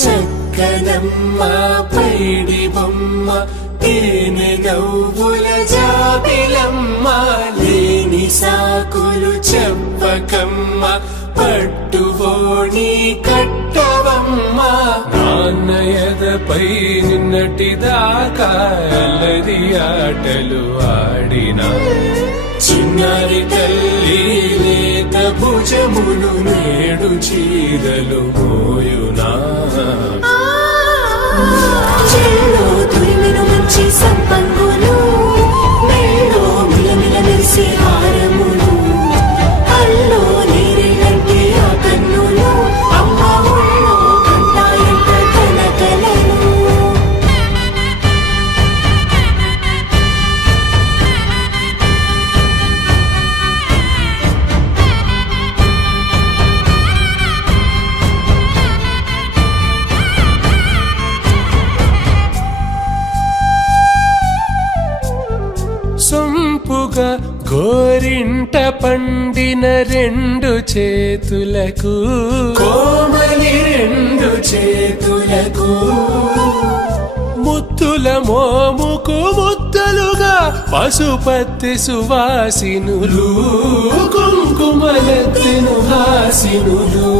చక్కనమ్మ పైడి బొమ్మ తేనె నవ్వుల జాబిలమ్మ లేని సాకులు చెప్పకమ్మ పట్టువోణి కట్టవమ్మ నాన్నయదపై నిన్నటిదాకా అల్లరి ఆటలు ఆడినా చిన్నారి తల్లి లేత భుజములు నేడు చీరలు మోయునా మంచి సంపంగులు మేలో మిలమిల మెరిసే హారములు అల్లో నీరెళ్ళంటే ఆ కన్నులు అమ్మ ఒళ్ళో కంటాయంట తన కలలు సొంపుగా గోరింట పండిన రెండు చేతులకు కోమలి రెండు చేతులకు ముత్తుల మోముకు ముద్దలుగా పశుపతి సువాసినులు కుంకుమలెత్తిను హాసినులు